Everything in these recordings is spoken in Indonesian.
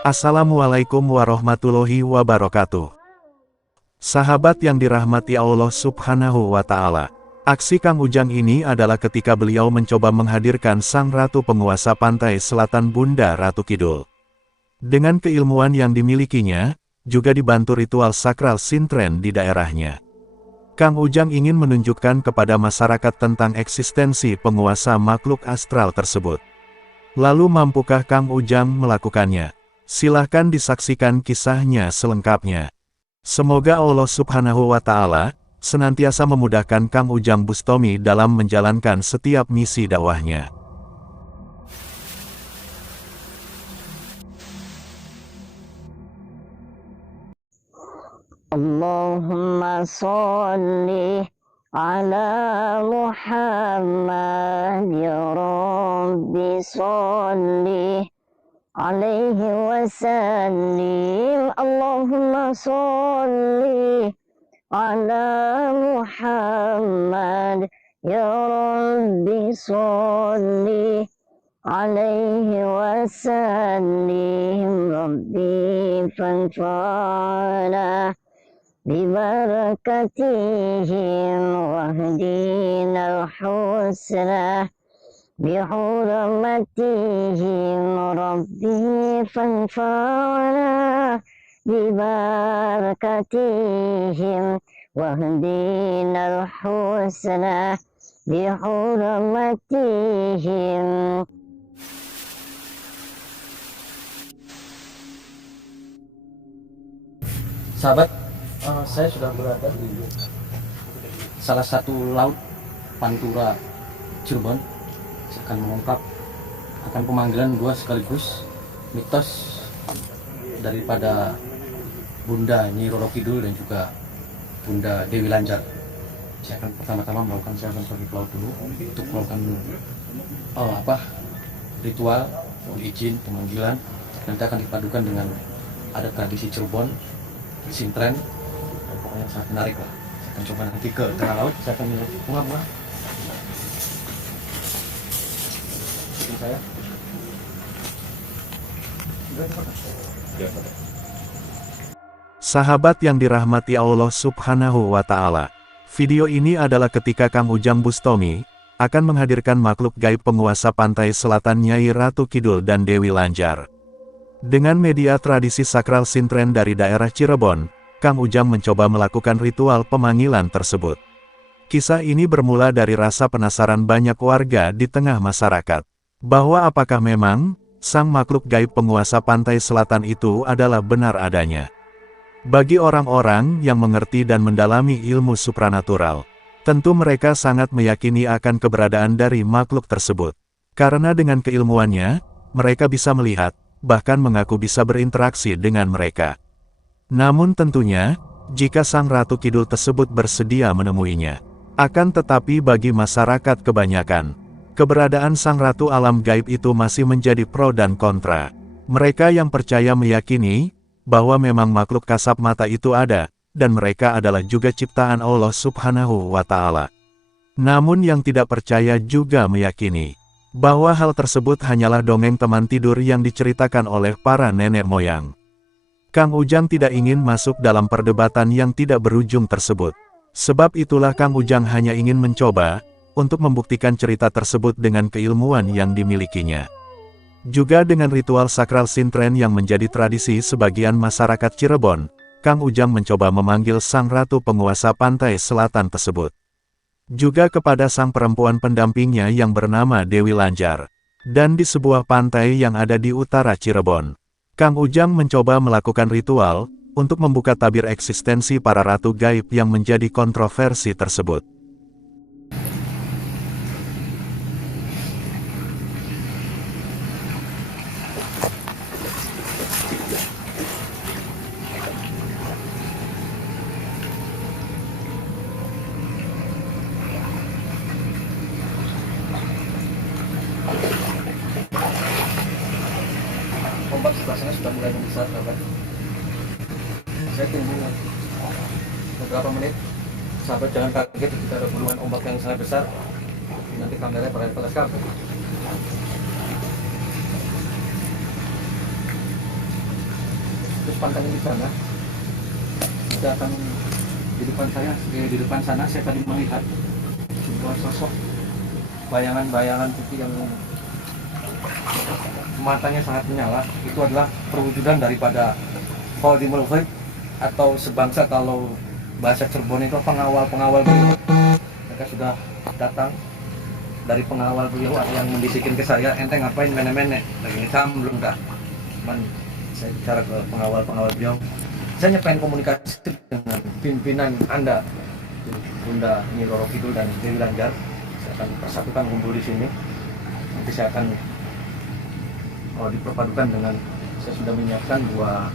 Assalamualaikum warahmatullahi wabarakatuh. Sahabat yang dirahmati Allah Subhanahu wa Ta'ala. Aksi Kang Ujang ini adalah ketika beliau mencoba menghadirkan sang ratu penguasa pantai selatan Bunda Ratu Kidul. Dengan keilmuan yang dimilikinya, juga dibantu ritual sakral sintren di daerahnya. Kang Ujang ingin menunjukkan kepada masyarakat tentang eksistensi penguasa makhluk astral tersebut. Lalu mampukah Kang Ujang melakukannya? Silahkan disaksikan kisahnya selengkapnya. Semoga Allah Subhanahu wa Ta'ala senantiasa memudahkan Kang Ujang Bustomi dalam menjalankan setiap misi dakwahnya. Allahumma sholli ala Muhammad ya Rabbi sholli alaihi wasallim. Allahumma sholli ala Muhammad ya Rabbi sholli alaihi wasallim. Rabbi fanfa'na ببركتهم واهدنا الحسنى بحرمتهم ربي فانفعنا ببركتهم واهدنا الحسنى بحرمتهم. Sahabat, saya sudah berada di salah satu laut Pantura Cirebon. Saya akan mengungkap akan pemanggilan dua sekaligus mitos daripada Bunda Nyi Roro Kidul dan juga Bunda Dewi Lanjar. Saya akan pertama-tama melakukan pergi ke laut dulu untuk melakukan ritual izin pemanggilan. Nanti akan dipadukan dengan ada tradisi Cirebon, sintren. Pokoknya sangat menarik lah. Saya akan coba nanti ke tengah laut, saya akan melihat bunga-bunga. Ikutin saya. Sahabat yang dirahmati Allah Subhanahu wa Ta'ala. Video ini adalah ketika Kang Ujang Bustomi akan menghadirkan makhluk gaib penguasa pantai selatan Nyai Ratu Kidul dan Dewi Lanjar. Dengan media tradisi sakral sintren dari daerah Cirebon, Kang Ujang mencoba melakukan ritual pemanggilan tersebut. Kisah ini bermula dari rasa penasaran banyak warga di tengah masyarakat, bahwa apakah memang sang makhluk gaib penguasa pantai selatan itu adalah benar adanya. Bagi orang-orang yang mengerti dan mendalami ilmu supranatural, tentu mereka sangat meyakini akan keberadaan dari makhluk tersebut. Karena dengan keilmuannya, mereka bisa melihat, bahkan mengaku bisa berinteraksi dengan mereka. Namun tentunya, jika sang Ratu Kidul tersebut bersedia menemuinya. Akan tetapi bagi masyarakat kebanyakan, keberadaan sang Ratu alam gaib itu masih menjadi pro dan kontra. Mereka yang percaya meyakini, bahwa memang makhluk kasat mata itu ada, dan mereka adalah juga ciptaan Allah Subhanahu wa Ta'ala. Namun yang tidak percaya juga meyakini, bahwa hal tersebut hanyalah dongeng teman tidur yang diceritakan oleh para nenek moyang. Kang Ujang tidak ingin masuk dalam perdebatan yang tidak berujung tersebut. Sebab itulah Kang Ujang hanya ingin mencoba untuk membuktikan cerita tersebut dengan keilmuan yang dimilikinya. Juga dengan ritual sakral sintren yang menjadi tradisi sebagian masyarakat Cirebon, Kang Ujang mencoba memanggil sang ratu penguasa pantai selatan tersebut. Juga kepada sang perempuan pendampingnya yang bernama Dewi Lanjar. Dan di sebuah pantai yang ada di utara Cirebon, Kang Ujang mencoba melakukan ritual untuk membuka tabir eksistensi para ratu gaib yang menjadi kontroversi tersebut. Ombak sebelah sana sudah mulai membesar, sahabat. Saya tunggu beberapa menit. Sahabat jangan kaget jika ada gulungan ombak yang sangat besar. Nanti kameranya pelan-pelan. pantangin di sana. Kita akan di depan sana saya tadi melihat sebuah sosok bayangan-bayangan putih yang matanya sangat menyala. Itu adalah perwujudan daripada Khodimul Ghaib, atau sebangsa kalau bahasa Cirebon itu pengawal-pengawal beliau. Mereka sudah datang dari pengawal beliau, ada yang membisikin ke saya, ente ngapain mene-mene lagi ngecam belum dah. Cuman saya bicara ke pengawal-pengawal beliau, saya pengen komunikasi dengan pimpinan Anda, Bunda Nyi Roro Kidul dan Dewi Lanjar. Saya akan persatukan kumpul di sini. Nanti saya akan diperpadukan dengan, saya sudah menyiapkan dua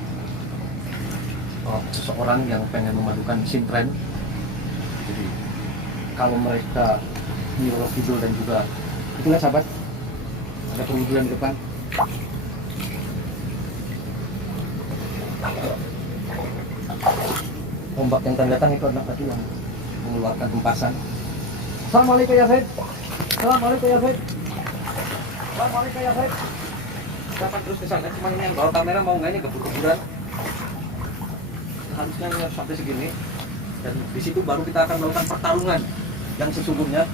seseorang yang pengen memadukan sintren. Jadi kalau mereka Nyi Roro Kidul dan juga itulah sahabat, ada perwujudan di depan. Ombak yang akan datang itu adalah tadi yang mengeluarkan hempasan. Assalamualaikum ya Zaid. Assalamualaikum ya Zaid. Assalamualaikum ya Zaid. Kita akan terus ke sana, cuma ini yang bawa kamera mau nggak ini kebur-keburan. Harusnya ini harus sampai segini, dan di situ baru kita akan melakukan pertarungan yang sesungguhnya.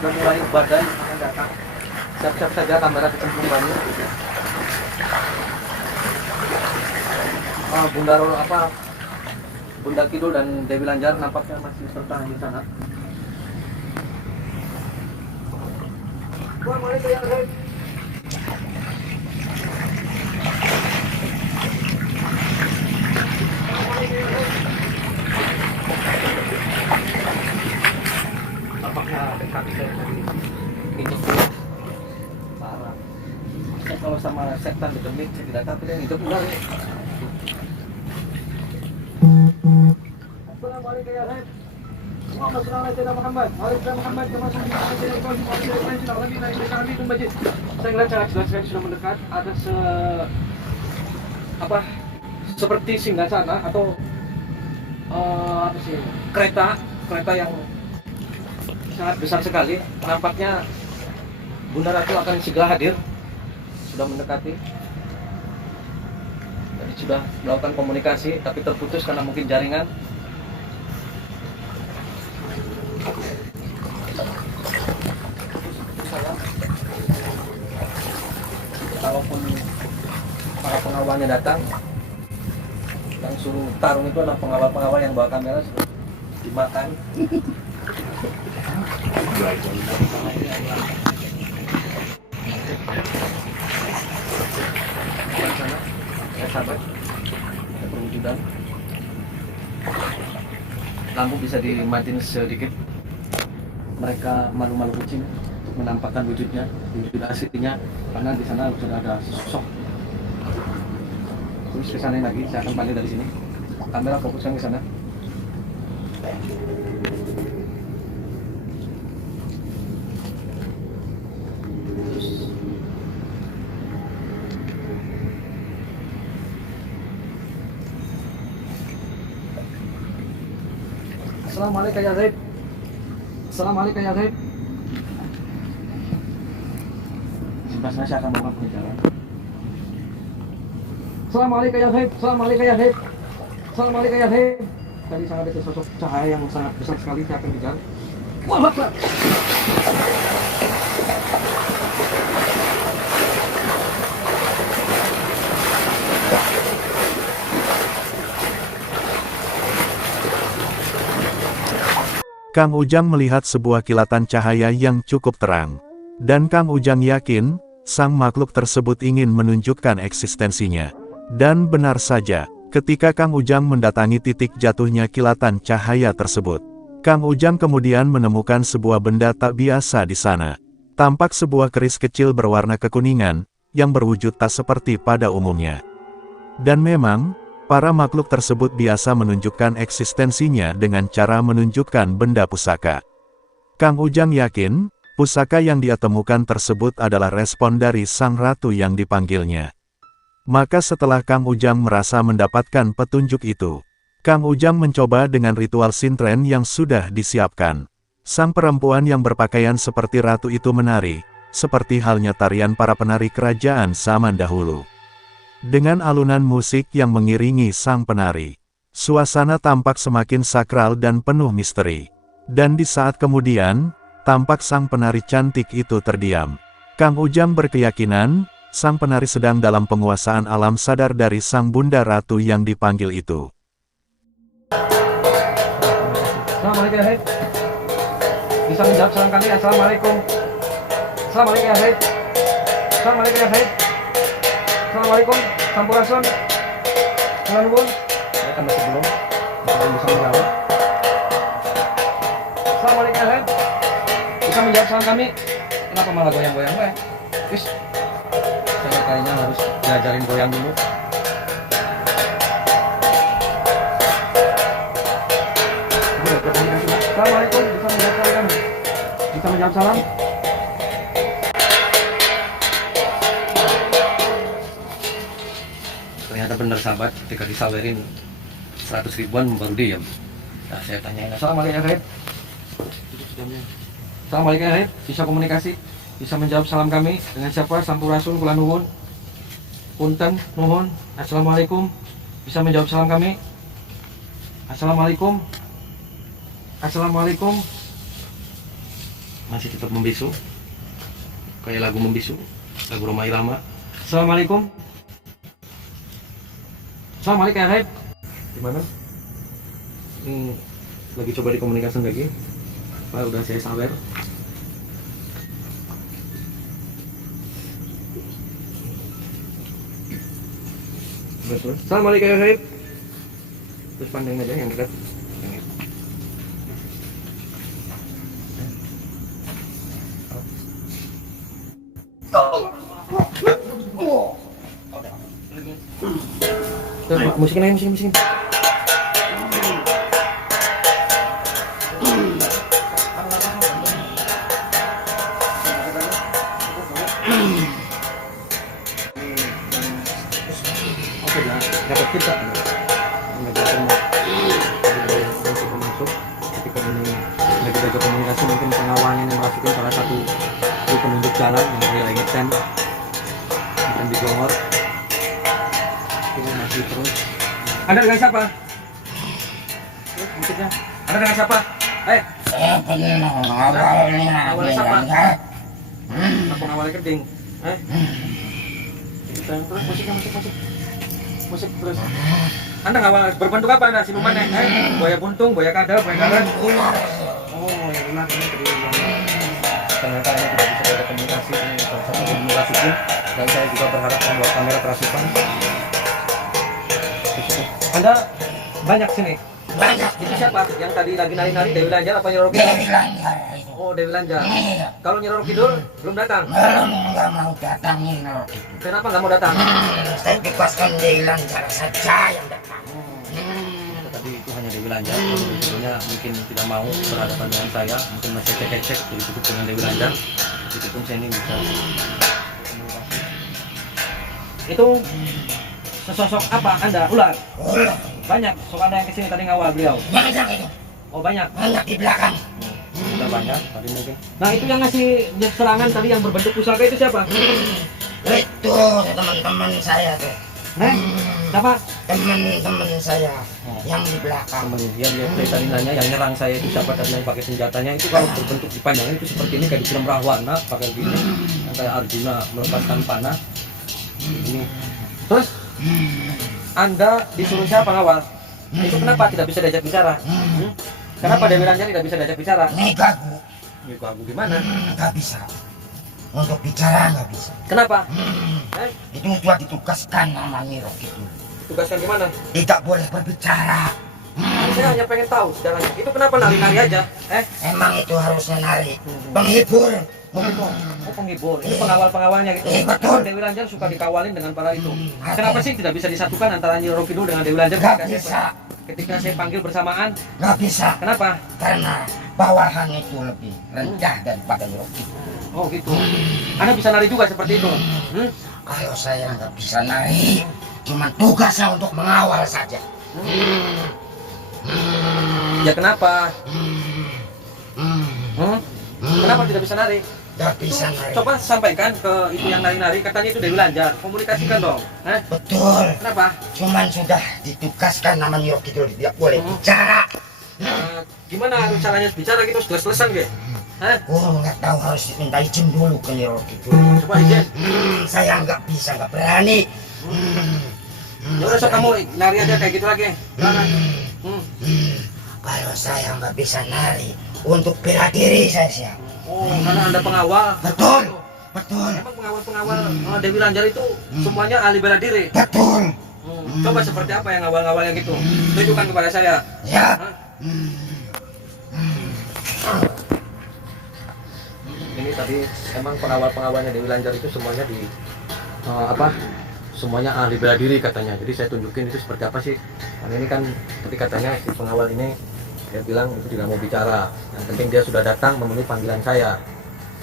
Sudah mulai badai akan datang. Siap-siap saja kamera kecemplungannya. Bunda Kidul dan Dewi Lanjar nampaknya masih tertahan di sana. Assalamualaikum ya Zaid. Nampaknya kaki saya tadi hidup parah. Kalau sama setan dikemik saya tidak takut, yang hidup ular. Assalamualaikum ya Zaid. Muhammad sallallahu alaihi Muhammad. Waalaikumsalam Muhammad. Saya ngeliat sangat jelas sekali sudah mendekat. Ada seperti singgasana atau kereta yang sangat besar sekali. Nampaknya Bunda Ratu akan segera hadir. Sudah mendekati. Jadi sudah melakukan komunikasi tapi terputus karena mungkin jaringan. Kalaupun para pengawalnya datang, yang suruh tarung itu adalah pengawal-pengawal yang bawa kamera sudah dimakan. Sahabat, ada perwujudan. Lampu bisa dimatiin sedikit. Mereka malu-malu kucing untuk menampakkan wujudnya, wujud aslinya, karena di sana sudah ada sosok. Terus ke sana lagi, saya akan panggil dari sini. Kamera fokuskan ke sana. Assalamualaikum ya Zaid. Assalamualaikum ya Zaid. Sebentar saya akan melakukan pengejaran. Assalamualaikum ya Zaid. Assalamualaikum ya Zaid. Assalamualaikum ya Zaid. Tadi sangat ada sosok cahaya yang sangat besar sekali, saya akan kejar. Wah, Akbar. Kang Ujang melihat sebuah kilatan cahaya yang cukup terang. Dan Kang Ujang yakin, sang makhluk tersebut ingin menunjukkan eksistensinya. Dan benar saja, ketika Kang Ujang mendatangi titik jatuhnya kilatan cahaya tersebut, Kang Ujang kemudian menemukan sebuah benda tak biasa di sana. Tampak sebuah keris kecil berwarna kekuningan, yang berwujud tak seperti pada umumnya. Dan memang, para makhluk tersebut biasa menunjukkan eksistensinya dengan cara menunjukkan benda pusaka. Kang Ujang yakin, Pusaka yang dia temukan tersebut adalah respon dari sang ratu yang dipanggilnya. Maka setelah Kang Ujang merasa mendapatkan petunjuk itu, Kang Ujang mencoba dengan ritual sintren yang sudah disiapkan. Sang perempuan yang berpakaian seperti ratu itu menari, seperti halnya tarian para penari kerajaan zaman dahulu. Dengan alunan musik yang mengiringi sang penari, suasana tampak semakin sakral dan penuh misteri. Dan di saat kemudian, tampak sang penari cantik itu terdiam. Kang Ujang berkeyakinan, sang penari sedang dalam penguasaan alam sadar dari sang bunda ratu yang dipanggil itu. Assalamualaikum ya Haid. Bisa menjawab salam kami. Assalamualaikum. Assalamualaikum ya Haid. Assalamualaikum ya Haid. Assalamualaikum. Sampurasun. Kula nuwun. Ya kan masih belum bisa menjawab. Assalamualaikum ya Haid. Bisa menjawab salam kami. Kenapa malah goyang-goyang gue? Wis. Saya kayaknya harus diajarin goyang dulu. Assalamualaikum, bisa menjawab salam? Bisa menjawab salam? Ternyata benar sahabat, ketika disawerin 100 ribuan baru diam. Nah, saya tanyain, Assalamualaikum ya Haid. Assalamualaikum ya Haid, bisa komunikasi? Bisa menjawab salam kami dengan siapa? Sampurasun, kula nuwun. Punten, nuhun. Assalamualaikum. Bisa menjawab salam kami? Assalamualaikum. Assalamualaikum. Masih tetap membisu. Kayak lagu membisu, lagu Rhoma Irama. Assalamualaikum. Assalamualaikum ya Haid. Gimana? Ini lagi coba dikomunikasikan lagi. Pak, udah saya sawer. Assalamualaikum ya Haid. Terus pandang aja yang dekat. Musikin aja, musikin. Oke, dapat kita. Masuk. Ketika ini lagi belajar komunikasi, mungkin pengawalnya yang merasukin salah satu penunjuk jalan yang saya ingatkan. Mungkin di Johor. Ini masih terus. Anda dengan siapa? Terus musiknya. Anda dengan siapa? Awalnya siapa? Aku awalnya keding. Terus musiknya musik terus. Anda ngawal berbentuk apa Anda? Silumannya? Buaya buntung, buaya kadal, buaya darat. Oh, yang ular ini kediri. Ternyata ini tidak bisa ada komunikasi. Ini salah satu komunikasi pun. Dan saya juga berharap bahwa kamera terasipan. Anda banyak sini? Banyak. Itu siapa? Yang tadi lagi nari-nari Dewi Lanjar apa Nyiroro Kidul? Dewi Lanjar. Oh, Dewi Lanjar. Iya. Kalau Nyiroro Kidul belum datang? Nggak mau datang Nyiroro Kidul. Kenapa nggak mau datang? Saya bebaskan Dewi Lanjar saja yang datang. Tadi itu hanya Dewi Lanjar. Sebetulnya mungkin tidak mau berhadapan dengan saya. Mungkin masih cek-cek jadi cukup dengan Dewi Lanjar. Itu pun saya ini bisa. Itu sesosok apa Anda? Ular? Ular. Banyak, sok Anda yang kesini tadi ngawal beliau? Banyak itu. Oh banyak? Banyak di belakang. Sudah banyak tadi mungkin. Nah itu yang ngasih serangan tadi yang berbentuk pusaka itu siapa? Itu teman-teman saya tuh. Siapa? Teman-teman saya yang di belakang. Kemudian dia tadi nanya yang nyerang saya itu siapa tadi yang pakai senjatanya itu kalau berbentuk dipanjangin itu seperti ini kayak di film Rahwana pakai gini yang kayak Arjuna melepaskan panah ini. Terus Anda disuruh siapa ngawal? Itu kenapa tidak bisa diajak bicara? Kenapa Dewi Lanjar tidak bisa diajak bicara? Negagu. Negagu gimana? Nggak bisa. Untuk bicara nggak bisa. Kenapa? Itu sudah ditugaskan sama Nyiroro Kidul. Tugaskan gimana? Tidak boleh berbicara. Saya hanya pengen tahu sejarahnya. Itu kenapa nari-nari aja? Emang itu harusnya nari. Penghibur. Oh gitu. Oh penghibur. Ini pengawal-pengawalnya gitu. Betul. Dewi Lanjar suka dikawalin dengan para itu. Kenapa sih tidak bisa disatukan antara Nyi Roro Kidul dengan Dewi Lanjar Nggak bisa. ketika saya panggil bersamaan? Nggak bisa. Kenapa? Karena bawahan itu lebih rendah daripada Nyi Roro Kidul. Oh gitu. Anda bisa nari juga seperti itu. Kalau saya nggak bisa nari, cuma tugasnya untuk mengawal saja. Ya kenapa? Kenapa tidak bisa nari? Nggak bisa nari. Coba sampaikan ke itu yang nari-nari, katanya itu Dewi Lanjar. Komunikasikan dong. Betul. Kenapa? Cuman sudah ditugaskan nama Nyi Roro Kidul tidak boleh bicara. Gimana caranya bicara gitu? Sudah selesai gitu? Gua nggak tahu, harus minta izin dulu ke Nyi Roro Kidul. Coba izin. Saya nggak bisa, nggak berani. Ya udah, so kamu nari aja kayak gitu lagi. Kalau saya nggak bisa nari, untuk bela diri saya siap. Oh, karena Anda pengawal. Betul, betul, Emang pengawal-pengawal Dewi Lanjar itu semuanya ahli bela diri. betul. Coba seperti apa yang awal-awal yang gitu? Tunjukkan kepada saya. Ya. Ini tadi emang pengawal-pengawalnya Dewi Lanjar itu semuanya di semuanya ahli bela diri katanya. Jadi saya tunjukin itu seperti apa sih. Karena ini kan tadi katanya si pengawal ini dia bilang itu tidak mau bicara. Yang penting dia sudah datang memenuhi panggilan saya.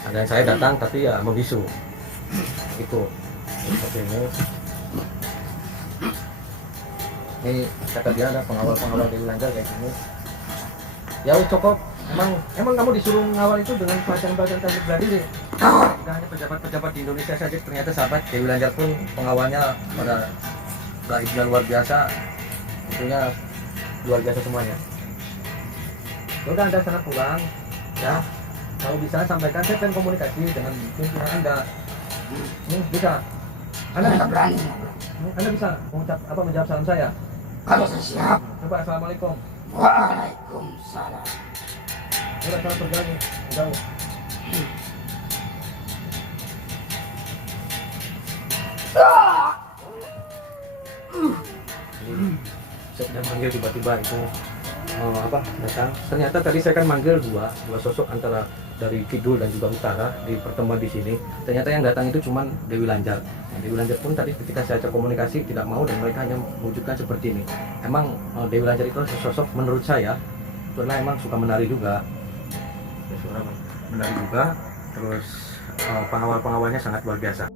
Dan saya datang tapi ya membisu. Itu seperti ini. Ini kata dia ada pengawal-pengawal Dewi Lanjar kayak gini. Ya cukup. Emang kamu disuruh mengawal itu dengan pelatihan-pelatihan teknik bela diri? Tidak hanya pejabat-pejabat di Indonesia saja, ternyata sahabat Dewi Lanjar pun pengawalnya pada lahirnya luar biasa, tentunya luar biasa semuanya. Udah Anda sana pulang, ya. Kalau bisa sampaikan, saya pengen komunikasi dengan pimpinan Anda. Bisa. Anda bisa berani. Anda bisa menjawab salam saya. Kalau saya siap. Coba assalamualaikum. Waalaikumsalam. Udah sana pergi lagi, jauh. Saya sudah manggil tiba-tiba itu datang. Ternyata tadi saya kan manggil dua sosok antara dari Kidul dan juga Utara di pertemuan di sini. Ternyata yang datang itu cuma Dewi Lanjar. Dewi Lanjar pun tadi ketika saya ajak komunikasi tidak mau dan mereka hanya mewujudkan seperti ini. Emang Dewi Lanjar itu sosok menurut saya karena emang suka menari juga. Menari juga, terus pengawal-pengawalnya sangat luar biasa.